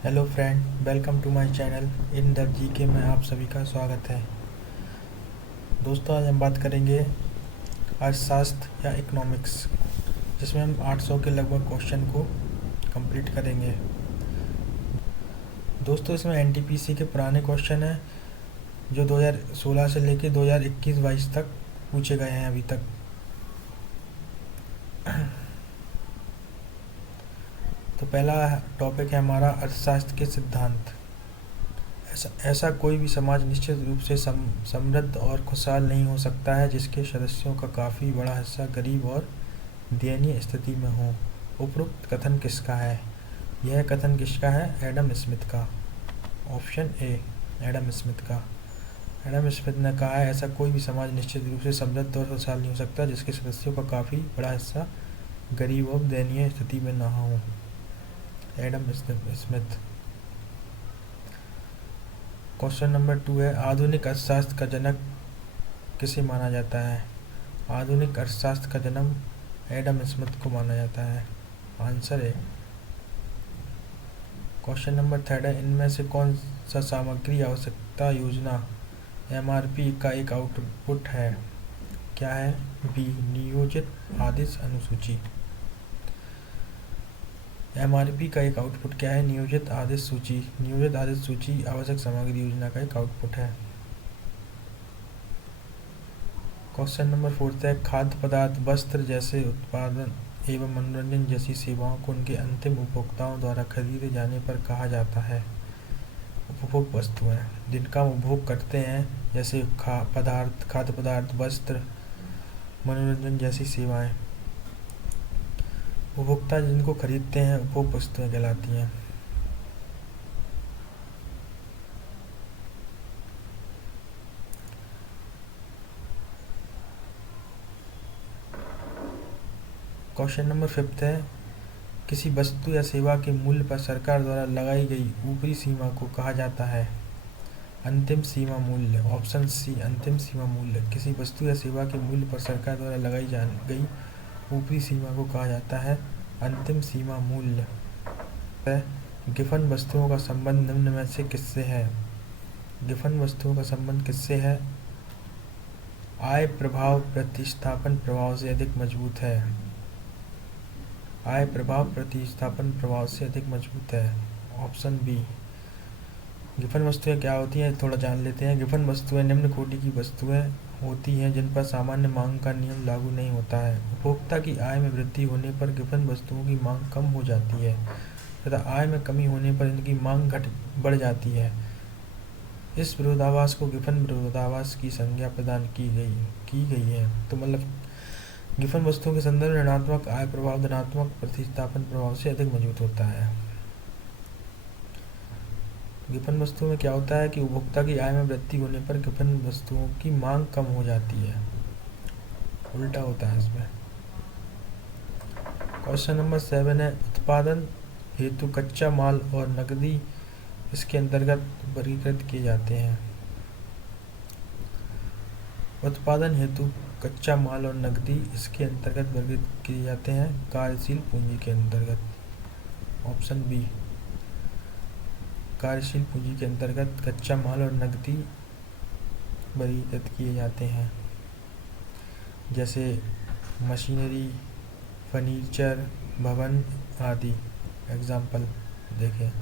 Hello friend, welcome to my channel in the GK में आप सभी का स्वागत है। दोस्तों, आज हम बात करेंगे अर्थशास्त्र या इकोनॉमिक्स, जिसमें हम 800 के लगभग क्वेश्चन को कंप्लीट करेंगे। दोस्तों, इसमें एनटीपीसी के पुराने क्वेश्चन हैं जो 2016 से लेकर 2021-22 तक पूछे गए हैं अभी तक। तो पहला टॉपिक है हमारा अर्थशास्त्र के सिद्धांत। ऐसा कोई भी समाज निश्चित रूप से समृद्ध और खुशहाल नहीं हो सकता है जिसके सदस्यों का काफ़ी बड़ा हिस्सा गरीब और दयनीय स्थिति में हो। उपरोक्त कथन किसका है? यह कथन किसका है? एडम स्मिथ का। ऑप्शन ए, एडम स्मिथ का। एडम स्मिथ ने कहा है ऐसा कोई भी समाज निश्चित रूप से समृद्ध और खुशहाल नहीं हो सकता जिसके सदस्यों का काफ़ी बड़ा हिस्सा गरीब और दयनीय स्थिति में न हो। Adam Smith. क्वेश्चन नंबर 2 है, आधुनिक अर्थशास्त्र का जनक किसे माना जाता है? आधुनिक अर्थशास्त्र का जन्म एडम स्मिथ को माना जाता है। आंसर है। क्वेश्चन नंबर 3 है, इनमें से कौन सा सामग्री आवश्यकता योजना एमआरपी का एक आउटपुट है? क्या है? बी, नियोजित आदेश अनुसूची। एमआरपी का एक आउटपुट क्या है? नियोजित आदेश सूची। नियोजित आदेश सूची आवश्यक सामग्री योजना का एक आउटपुट है। क्वेश्चन नंबर 4 है, खाद्य पदार्थ, वस्त्र जैसे उत्पादन एवं मनोरंजन जैसी सेवाओं को उनके अंतिम उपभोक्ताओं द्वारा खरीदे जाने पर कहा जाता है। उपभोग वस्तुएं जिनका हम उपभोग करते हैं, जैसे खाद्य पदार्थ, वस्त्र, मनोरंजन जैसी सेवाएं। उपभोक्ता जिनको खरीदते हैं उपभोग वस्तुएं कहलाती हैं। क्वेश्चन नंबर 5 है, किसी वस्तु या सेवा के मूल्य पर सरकार द्वारा लगाई गई ऊपरी सीमा को कहा जाता है। अंतिम सीमा मूल्य। ऑप्शन सी, अंतिम सीमा मूल्य। किसी वस्तु या सेवा के मूल्य पर सरकार द्वारा लगाई गई ऊपरी सीमा को कहा जाता है अंतिम सीमा मूल्य। गिफन वस्तुओं का संबंध निम्न में से किससे है? गिफन वस्तुओं का संबंध किससे है? आय प्रभाव प्रतिस्थापन प्रभाव से अधिक मजबूत है। आय प्रभाव प्रतिस्थापन प्रभाव से अधिक मजबूत है। Option B. गिफन वस्तुएं क्या होती हैं, थोड़ा जान लेते हैं। गिफन वस्तुएं निम्न कोटि की वस्तुएं होती हैं जिन पर सामान्य मांग का नियम लागू नहीं होता है। उपभोक्ता की आय में वृद्धि होने पर गिफन वस्तुओं की मांग कम हो जाती है तथा आय में कमी होने पर इनकी मांग बढ़ जाती है। इस विरोधाभास को गिफन विरोधाभास की संज्ञा प्रदान की गई है। तो मतलब गिफन वस्तुओं के संदर्भ में ऋणात्मक आय प्रभाव धनात्मक प्रतिस्थापन प्रभाव से अधिक मजबूत होता है। गिफन वस्तुओं में क्या होता है कि उपभोक्ता की आय में वृद्धि होने पर गिफन वस्तुओं की मांग कम हो जाती है, उल्टा होता है इसमें। क्वेश्चन नंबर 7 है, उत्पादन हेतु कच्चा माल और नकदी इसके अंतर्गत वर्गीकृत किए जाते हैं। उत्पादन हेतु कच्चा माल और नकदी इसके अंतर्गत वर्गीकृत किए जाते हैं कार्यशील पूंजी के अंतर्गत। ऑप्शन बी, कार्यशील पूंजी के अंतर्गत कच्चा माल और नकदी वर्गीकृत किए जाते हैं, जैसे मशीनरी, फर्नीचर, भवन आदि। एग्जाम्पल देखें,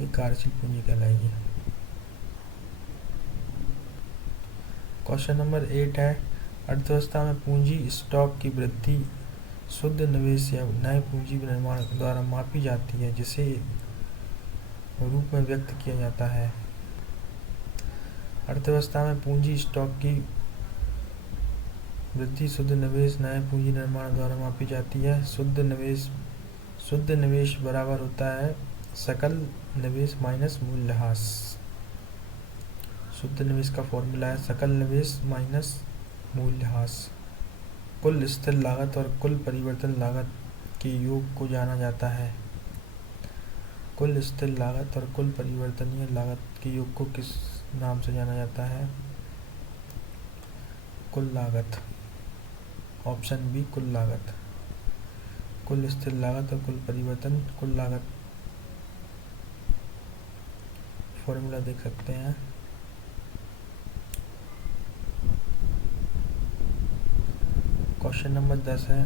ये कार्यशील पूंजी कहलाएगी। क्वेश्चन नंबर 8 है, अर्थव्यवस्था में पूंजी स्टॉक की वृद्धि शुद्ध निवेश या नए पूंजी निर्माण द्वारा मापी जाती है, जिसे रूप में व्यक्त किया जाता है। अर्थव्यवस्था में पूंजी स्टॉक की वृद्धि शुद्ध निवेश नए पूंजी निर्माण द्वारा मापी जाती है। शुद्ध निवेश बराबर होता है सकल निवेश माइनस मूल्यह्रास। शुद्ध निवेश का फॉर्मूला है सकल निवेश माइनस मूल्यह्रास। कुल स्थिर लागत और कुल परिवर्तन लागत के योग को जाना जाता है। कुल स्थिर लागत और कुल परिवर्तनीय लागत के योग को किस नाम से जाना जाता है? कुल लागत। ऑप्शन बी, कुल लागत। कुल स्थिर लागत और कुल परिवर्तन कुल लागत। फॉर्मूला देख सकते हैं। क्वेश्चन नंबर 10 है,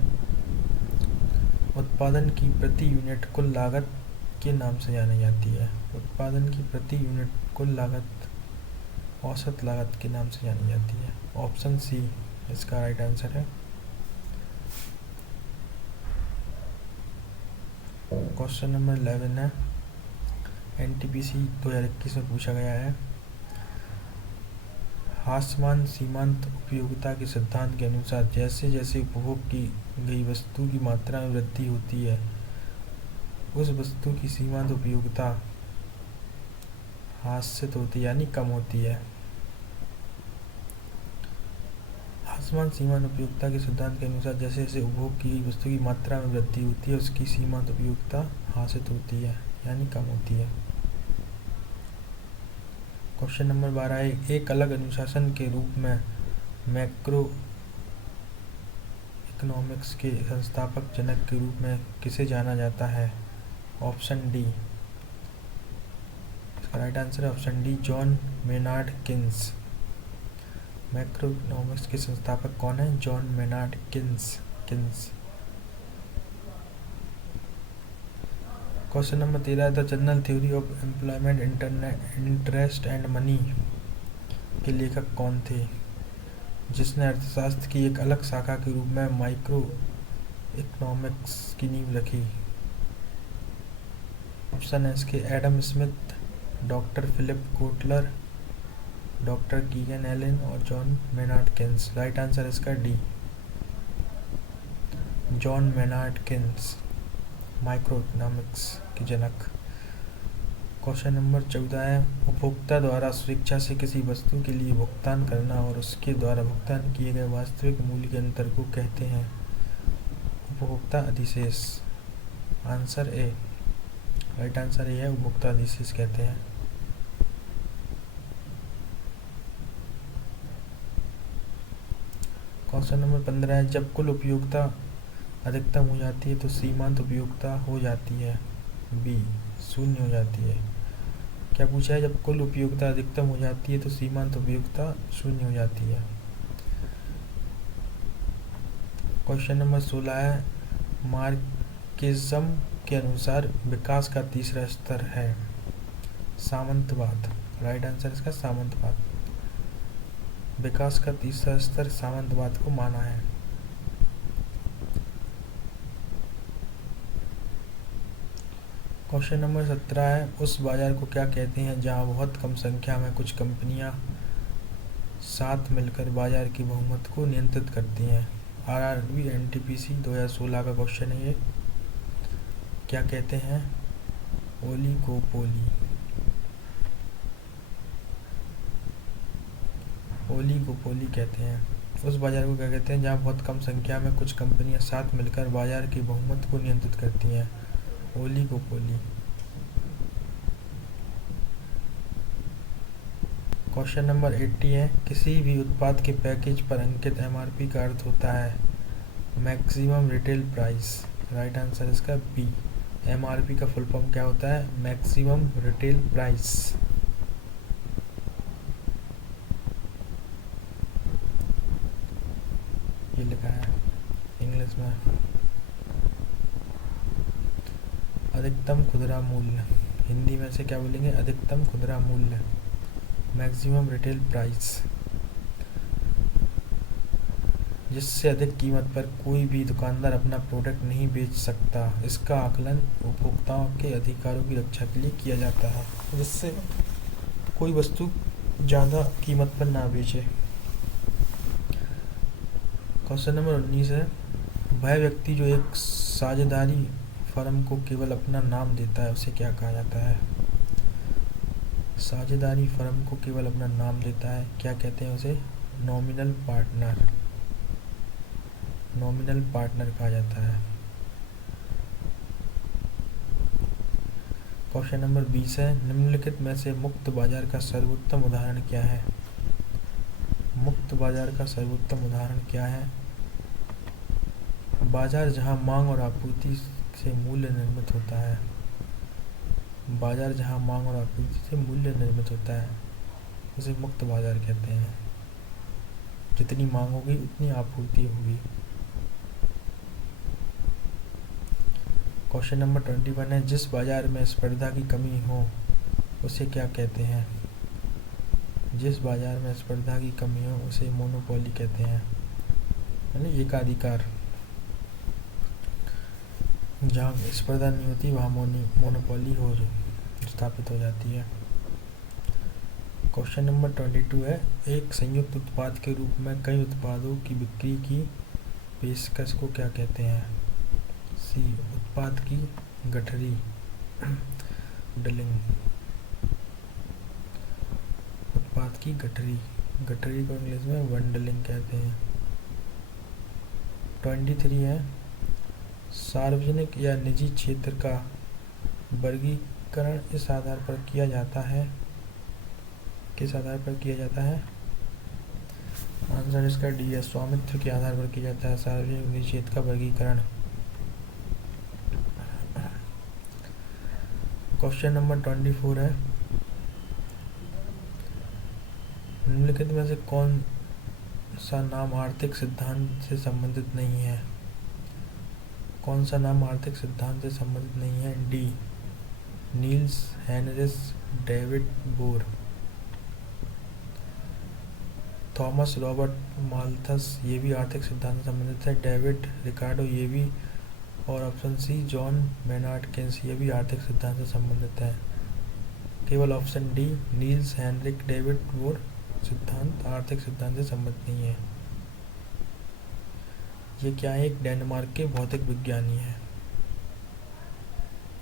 उत्पादन की प्रति यूनिट कुल लागत के नाम से जानी जाती है। उत्पादन की प्रति यूनिट कुल लागत औसत लागत के नाम से जानी जाती है। ऑप्शन सी इसका राइट आंसर है। क्वेश्चन नंबर 11 है, एनटीपीसी 2021 में पूछा गया है, हासमान सीमांत उपयोगिता के सिद्धांत के अनुसार जैसे जैसे उपभोग की गई वस्तु की मात्रा में वृद्धि होती है उस वस्तु की सीमांत उपयोगिता हासिल होती है यानी कम होती है। हासमान सीमांत उपयोगिता के सिद्धांत के अनुसार जैसे जैसे उपभोग की गई वस्तु की मात्रा में वृद्धि होती है उसकी सीमांत उपयोगिता हासिल होती है यानी कम होती है। क्वेश्चन नंबर 12 है, एक अलग अनुशासन के रूप में मैक्रो इकोनॉमिक्स के संस्थापक जनक के रूप में किसे जाना जाता है। ऑप्शन डी इसका राइट आंसर है। Option D John Maynard Keynes. Macro economics के संस्थापक कौन है? John Maynard Keynes. Question number 13 है, the general theory of employment interest and money के लेखक कौन थे जिसने अर्थशास्त्र की एक अलग शाखा के रूप में माइक्रो इकोनॉमिक्स की नींव रखी। ऑप्शन है इसके Adam Smith, doctor Philip Kotler, doctor Keegan Allen और John Maynard Keynes. Right answer इसका D, John Maynard Keynes, microeconomics के जनक। क्वेश्चन नंबर 14 है, उपभोक्ता द्वारा स्वेच्छा से किसी वस्तु के लिए भुगतान करना और उसके द्वारा भुगतान किए गए वास्तविक मूल्य के अंतर को कहते हैं उपभोक्ता अधिशेष। Answer A, right answer A है, उपभोक्ता अधिशेष कहते हैं। क्वेश्चन नंबर 15 है, जब कुल उपयोगिता अधिकतम हो जाती है तो सीमांत उपयोगिता हो जाती है। बी, शून्य हो जाती है। क्या पूछा है? जब कुल उपयोगिता अधिकतम हो जाती है तो सीमांत उपयोगिता शून्य हो जाती है। क्वेश्चन नंबर 16 है, मार्क्सिज्म के अनुसार विकास का तीसरा स्तर है सामंतवाद। राइट आंसर इसका सामंतवाद। विकास का तीसरा स्तर सामंतवाद को माना है। क्वेश्चन नंबर 17 है, उस बाजार को क्या कहते हैं जहां बहुत कम संख्या में कुछ कंपनियां साथ मिलकर बाजार की बहुमत को नियंत्रित करती हैं। आरआरबी एनटीपीसी 2016 का क्वेश्चन है ये। क्या कहते हैं? ओलिगोपोली। ओलिगोपोली कहते हैं। उस बाजार को क्या कहते हैं जहां बहुत कम संख्या में कुछ कंपनियां साथ मिलकर बाजार की बहुमत को नियंत्रित करती हैं? ओलिगोपोली। क्वेश्चन नंबर 80 है, किसी भी उत्पाद के पैकेज पर अंकित एमआरपी का अर्थ होता है maximum retail price. Right answer इसका बी, एमआरपी का फुल फॉर्म क्या होता है? Maximum retail price. ये लिखा है इंग्लिश में। अधिकतम खुदरा मूल्य, हिंदी में से क्या बोलेंगे? अधिकतम खुदरा मूल्य, मैक्सिमम रिटेल प्राइस। जिससे अधिक कीमत पर कोई भी दुकानदार अपना प्रोडक्ट नहीं बेच सकता। इसका आकलन उपभोक्ताओं के अधिकारों की रक्षा के लिए किया जाता है, जिससे कोई वस्तु ज़्यादा कीमत पर ना बेचे। क्वेश्चन नंबर 19 है, वह व्यक्ति जो एक साझेदारी फर्म को केवल अपना नाम देता है उसे क्या कहा जाता है? साझेदारी फर्म को केवल अपना नाम देता है, क्या कहते हैं उसे? Nominal partner. नॉमिनल पार्टनर कहा जाता है। क्वेश्चन नंबर 20 है, निम्नलिखित में से मुक्त बाजार का सर्वोत्तम उदाहरण क्या है? मुक्त बाजार का सर्वोत्तम उदाहरण क्या है? बाजार जहां मांग और आपूर्ति से मूल्य निर्मित होता है। बाजार जहां मांग और आपूर्ति से मूल्य निर्मित होता है उसे मुक्त बाजार कहते हैं। जितनी मांग होगी उतनी आपूर्ति होगी। क्वेश्चन नंबर 21 है, जिस बाजार में स्पर्धा की कमी हो उसे क्या कहते हैं? जिस बाजार में स्पर्धा की कमी हो उसे मोनोपोली कहते हैं, यानी एकाधिकार। जहाँ स्पर्धा नहीं होती वहाँ मोनोपोली हो स्थापित हो जाती है। क्वेश्चन नंबर 22 है, एक संयुक्त उत्पाद के रूप में कई उत्पादों की बिक्री की पेशकश को क्या कहते हैं? सी, उत्पाद की गठरी, डलिंग। उत्पाद की गठरी, गठरी को इंग्लिश में बंडलिंग कहते हैं। 23 है, सार्वजनिक या निजी क्षेत्र का वर्गीकरण इस आधार पर किया जाता है, किस आधार पर किया जाता है? आंसर इसका डी है, स्वामित्व के आधार पर किया जाता है सार्वजनिक निजी क्षेत्र का वर्गीकरण। क्वेश्चन नंबर 24 है, निम्नलिखित में से कौन सा नाम आर्थिक सिद्धांत से संबंधित नहीं है? कौन सा नाम आर्थिक सिद्धांत से संबंधित नहीं है? D, Niels Henrik David Bohr. Thomas Robert Malthus, ये भी आर्थिक सिद्धांत से संबंधित है। डेविड रिकार्डो, ये भी। और option C, John Maynard Keynes, ये भी आर्थिक सिद्धांत से संबंधित है। केवल option D, Niels Henrik David Bohr सिद्धांत आर्थिक सिद्धांत से संबंधित नहीं है। ये क्या है? एक डेनमार्क के भौतिक विज्ञानी है,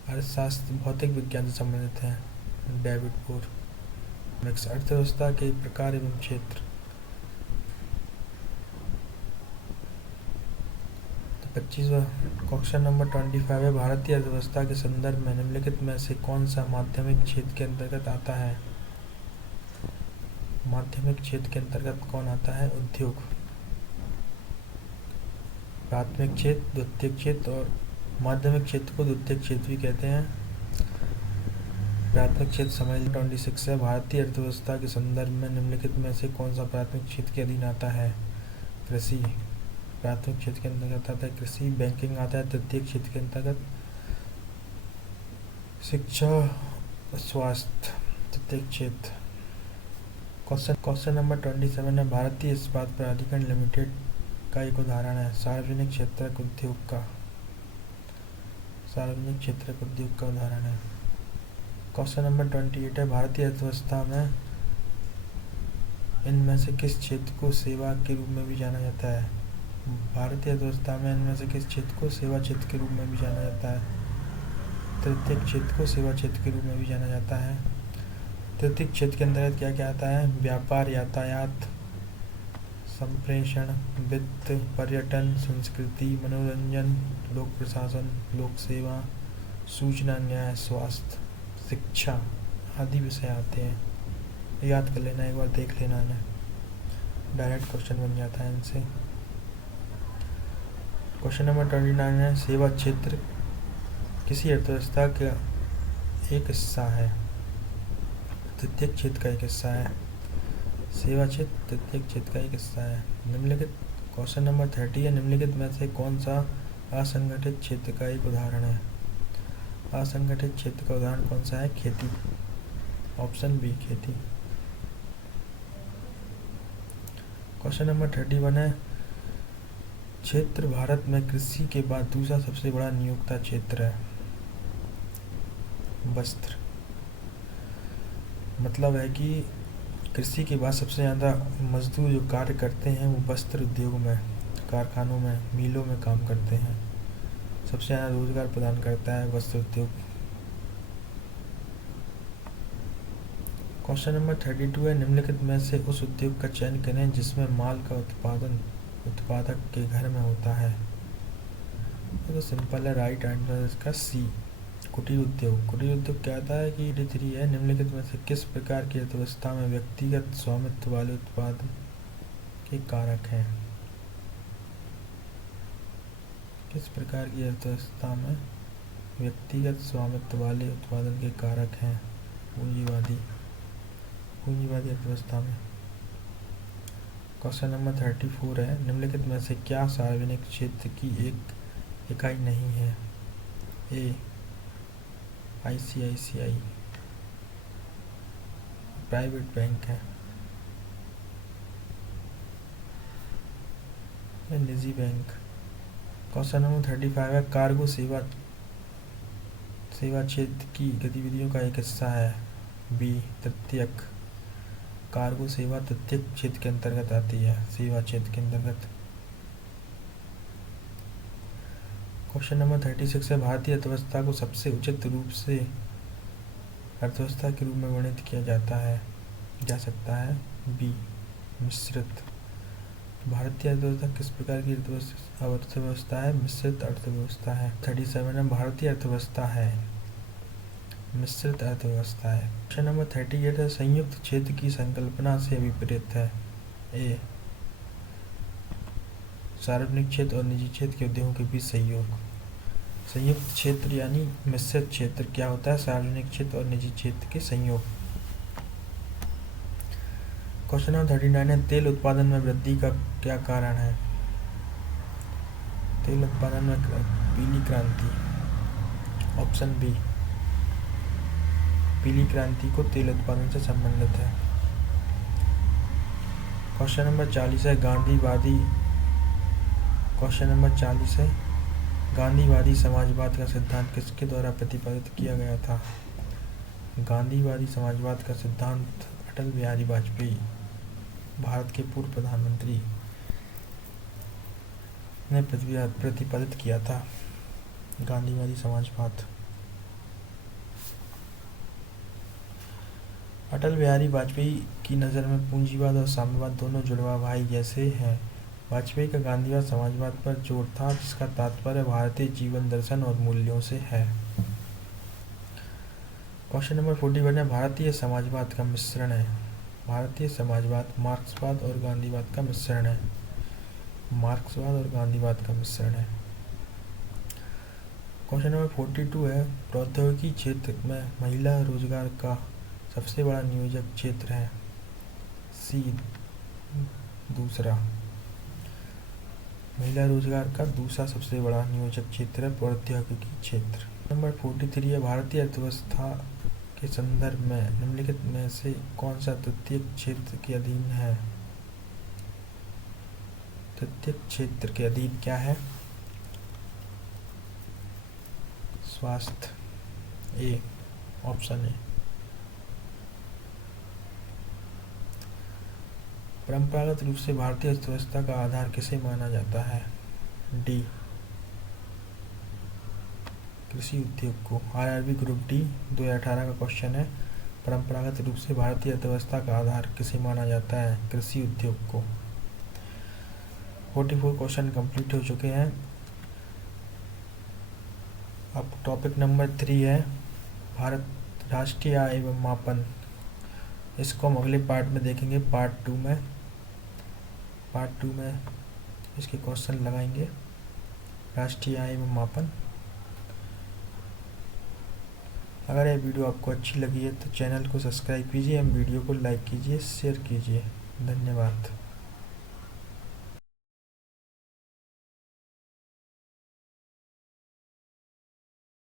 अर्थशास्त्र भौतिक विज्ञान से संबंधित है डेविड बोर। अर्थव्यवस्था के प्रकार एवं क्षेत्र। 25वां क्वेश्चन नंबर 25 है, भारतीय अर्थव्यवस्था के संदर्भ में निम्नलिखित में से कौन सा माध्यमिक क्षेत्र के अंतर्गत आता है? माध्यमिक क्षेत्र के अंतर्गत कौन आता है? उद्योग। प्राथमिक क्षेत्र, द्वितीयक क्षेत्र और माध्यमिक क्षेत्र को द्वितीयक क्षेत्र भी कहते हैं। प्राथमिक क्षेत्र समझ। 26 है, भारतीय अर्थव्यवस्था के संदर्भ में निम्नलिखित में से कौन सा प्राथमिक क्षेत्र के अधीन आता है? कृषि। प्राथमिक क्षेत्र के अंतर्गत आता है कृषि। बैंकिंग आता है तृतीय क्षेत्र के अंतर्गत। शिक्षा, स्वास्थ्य तृतीय क्षेत्र। क्वेश्चन नंबर 27 है, भारतीय इस्पात प्राधिकरण लिमिटेड का एक उदाहरण है सार्वजनिक क्षेत्रक उद्योग का। सार्वजनिक क्षेत्रक उद्योग का उदाहरण है। क्वेश्चन नंबर 28 है, भारतीय अर्थव्यवस्था में इनमें से किस क्षेत्र को सेवा के रूप में भी जाना जाता है? भारतीय अर्थव्यवस्था में इनमें से किस क्षेत्र को सेवा क्षेत्र के रूप में भी जाना जाता है? तृतीय क्षेत्र को सेवा क्षेत्र के रूप में भी जाना जाता है। तृतीय क्षेत्र के अंतर्गत क्या क्या आता है? व्यापार, यातायात, संप्रेषण, वित्त, पर्यटन, संस्कृति, मनोरंजन, लोक प्रशासन, लोक सेवा, सूचना, न्याय, स्वास्थ्य, शिक्षा आदि विषय आते हैं। याद कर लेना, एक बार देख लेना है, डायरेक्ट क्वेश्चन बन जाता है इनसे। क्वेश्चन नंबर 29 है, सेवा क्षेत्र किसी अर्थव्यवस्था का एक हिस्सा है। तृतीय क्षेत्र का एक हिस्सा है। सेवा क्षेत्र तृतीय क्षेत्र का एक हिस्सा है। निम्नलिखित क्वेश्चन नंबर 30 है, निम्नलिखित में से कौन सा असंगठित क्षेत्र का एक उदाहरण है? असंगठित क्षेत्र का उदाहरण कौन सा है? खेती। ऑप्शन बी, खेती। क्वेश्चन नंबर 31 है, क्षेत्र भारत में कृषि के बाद दूसरा सबसे बड़ा नियोक्ता क्षेत्र है। वस्त्र। मतलब है कि कृषि के बाद सबसे ज़्यादा मजदूर जो कार्य करते हैं वो वस्त्र उद्योग में, कारखानों में, मिलों में काम करते हैं। सबसे ज़्यादा रोजगार प्रदान करता है वस्त्र उद्योग। क्वेश्चन नंबर 32 है, निम्नलिखित में से उस उद्योग का चयन करें जिसमें माल का उत्पादन उत्पादक के घर में होता है। तो सिंपल है, राइट आंसर इसका सी, कुटीर उद्योग। कुटीर उद्योग क्या आता है कि 3 है, निम्नलिखित में से किस प्रकार की अर्थव्यवस्था में व्यक्तिगत स्वामित्व वाले उत्पाद के कारक हैं? किस प्रकार की अर्थव्यवस्था में व्यक्तिगत स्वामित्व वाले उत्पादन के कारक हैं? पूंजीवादी अर्थव्यवस्था में। क्वेश्चन नंबर 34 है, निम्नलिखित में से क्या सार्वजनिक क्षेत्र की एक इकाई नहीं है? ए ICICI प्राइवेट बैंक है या निजी बैंक। क्वेश्चन नंबर 35 है, कार्गो सेवा क्षेत्र की गतिविधियों का एक हिस्सा है? बी तृतीयक। कार्गो सेवा तृतीयक क्षेत्र के अंतर्गत आती है, सेवा क्षेत्र के अंतर्गत। क्वेश्चन नंबर 36 है, भारतीय अर्थव्यवस्था को सबसे उचित रूप से अर्थव्यवस्था के रूप में वर्णित किया जा सकता है? बी मिश्रित। भारतीय अर्थव्यवस्था किस प्रकार की अर्थव्यवस्था है? मिश्रित अर्थव्यवस्था है। 37 है, भारतीय अर्थव्यवस्था है मिश्रित अर्थव्यवस्था है। क्वेश्चन नंबर 38 है, संयुक्त क्षेत्र की संकल्पना से विपरीत है? ए सार्वजनिक क्षेत्र और निजी क्षेत्र के उद्योगों के बीच सहयोग। संयुक्त क्षेत्र यानी मिश्रित क्षेत्र क्या होता है? सार्वजनिक क्षेत्र और निजी क्षेत्र के संयोग। क्वेश्चन नंबर 39 है, तेल उत्पादन में वृद्धि का क्या कारण है? तेल उत्पादन में पीली क्रांति। ऑप्शन बी पीली क्रांति को तेल उत्पादन से संबंधित है। क्वेश्चन नंबर 40 है, गांधीवादी समाजवाद का सिद्धांत किसके द्वारा प्रतिपादित किया गया था? गांधीवादी समाजवाद का सिद्धांत अटल बिहारी वाजपेयी, भारत के पूर्व प्रधानमंत्री, ने प्रतिपादित किया था गांधीवादी समाजवाद। अटल बिहारी वाजपेयी की नज़र में पूंजीवाद और साम्यवाद दोनों जुड़वा भाई जैसे हैं। वाजपेयी का गांधीवाद समाजवाद पर जोर था, जिसका तात्पर्य भारतीय जीवन दर्शन और मूल्यों से है। क्वेश्चन नंबर 41 है, भारतीय समाजवाद का मिश्रण है? भारतीय समाजवाद मार्क्सवाद और गांधीवाद का मिश्रण है। मार्क्सवाद और गांधीवाद का मिश्रण है। क्वेश्चन नंबर 42 है, प्रौद्योगिकी क्षेत्र में महिला रोजगार का सबसे बड़ा नियोजक क्षेत्र है? सी दूसरा। महिला रोजगार का दूसरा सबसे बड़ा नियोजक क्षेत्र है प्रौद्योगिकी क्षेत्र। नंबर 43 है, भारतीय अर्थव्यवस्था के संदर्भ में निम्नलिखित में से कौन सा तृतीयक क्षेत्र के अधीन है? तृतीयक क्षेत्र के अधीन क्या है? स्वास्थ्य। A option A. परंपरागत रूप से भारतीय अर्थव्यवस्था का आधार किसे माना जाता है? डी कृषि उद्योग को। RRB ग्रुप डी 2018 का क्वेश्चन है, परंपरागत रूप से भारतीय अर्थव्यवस्था का आधार किसे माना जाता है? कृषि उद्योग को। 44 क्वेश्चन कंप्लीट हो चुके हैं। अब टॉपिक नंबर 3 है भारत राष्ट्रीय आय एवं मापन। इसको हम अगले पार्ट में देखेंगे, पार्ट 2 में इसके क्वेश्चन लगाएंगे। राष्ट्रीय आय एवं मापन। अगर यह वीडियो आपको अच्छी लगी है तो चैनल को सब्सक्राइब कीजिए एवं वीडियो को लाइक कीजिए, शेयर कीजिए। धन्यवाद।